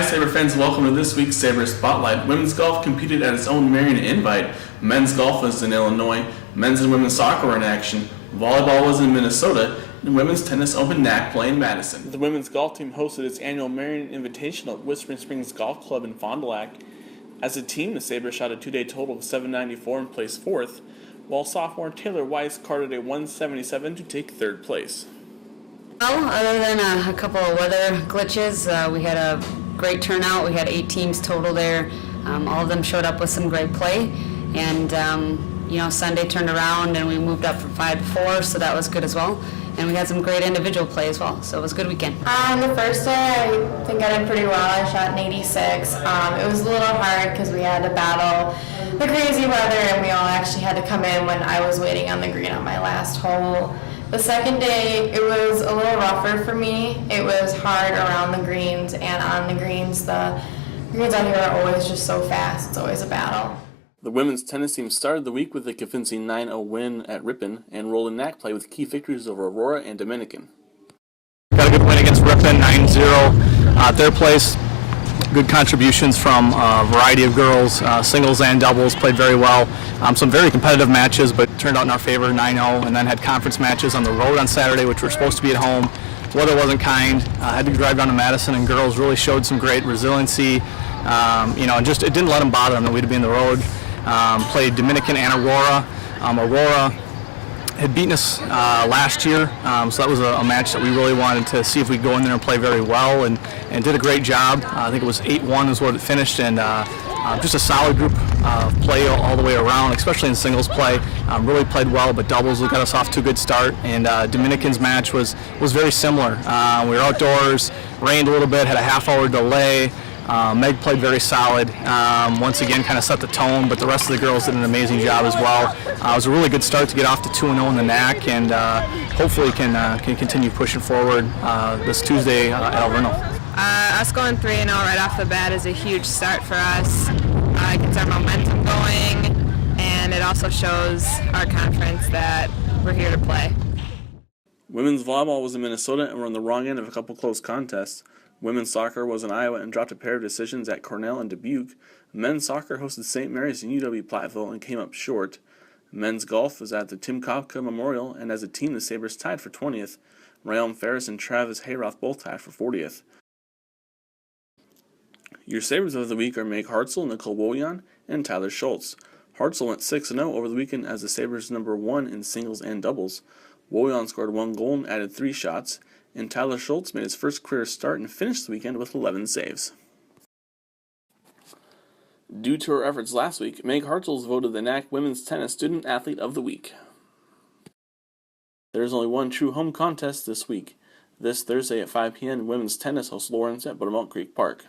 Hi Sabre fans, welcome to this week's Sabre Spotlight. Women's golf competed at its own Marion Invite. Men's golf was in Illinois, men's and women's soccer were in action, volleyball was in Minnesota, and women's tennis opened NAC play in Madison. The women's golf team hosted its annual Marion Invitational at Whispering Springs Golf Club in Fond du Lac. As a team, the Sabres shot a two-day total of 794 and placed fourth, while sophomore Taylor Weiss carded a 177 to take third place. Well, other than a couple of weather glitches, we had a great turnout. We had 8 teams total there. All of them showed up with some great play. And, Sunday turned around and we moved up from 5 to 4, so that was good as well. And we had some great individual play as well, so it was a good weekend. The first day, I think I did pretty well. I shot an 86. It was a little hard because we had to battle the crazy weather, and we all actually had to come in when I was waiting on the green on my last hole. The second day, it was a little rougher for me. It was hard around the greens and on the greens. The greens out here are always just so fast. It's always a battle. The women's tennis team started the week with a convincing 9-0 win at Ripon and rolled in NAC play with key victories over Aurora and Dominican. Got a good win against Ripon, 9-0. Their place, good contributions from a variety of girls, singles and doubles, played very well. Some very competitive matches, but turned out in our favor, 9-0, and then had conference matches on the road on Saturday, which were supposed to be at home. Weather wasn't kind. Had to drive down to Madison, and girls really showed some great resiliency. It didn't let them bother them that we'd be in the road. Played Dominican and Aurora. Aurora had beaten us last year, so that was a match that we really wanted to see if we could go in there and play very well, and did a great job. I think it was 8-1 is what it finished, and just a solid group of play all the way around, especially in singles play. Really played well, but doubles got us off to a good start, and Dominican's match was very similar. We were outdoors, rained a little bit, had a half-hour delay. Meg played very solid. Once again, kind of set the tone, but the rest of the girls did an amazing job as well. It was a really good start to get off to 2-0 in the NAC, and hopefully can continue pushing forward this Tuesday at Alverno. Us going 3-0 right off the bat is a huge start for us. It gets our momentum going, and it also shows our conference that we're here to play. Women's volleyball was in Minnesota and were on the wrong end of a couple close contests. Women's soccer was in Iowa and dropped a pair of decisions at Cornell and Dubuque. Men's soccer hosted St. Mary's and UW-Platteville and came up short. Men's golf was at the Tim Kopka Memorial, and as a team the Sabres tied for 20th. Rayon Ferris and Travis Hayroth both tied for 40th. Your Sabres of the week are Meg Hartzell, Nicole Woyan, and Tyler Schultz. Hartzell went 6-0 over the weekend as the Sabres' number 1 in singles and doubles. Woyan scored 1 goal and added 3 shots, and Tyler Schultz made his first career start and finished the weekend with 11 saves. Due to her efforts last week, Meg Hartzell was voted the NAC Women's Tennis Student Athlete of the Week. There is only one true home contest this week. This Thursday at 5 p.m., women's tennis hosts Lawrence at Buttermilk Creek Park.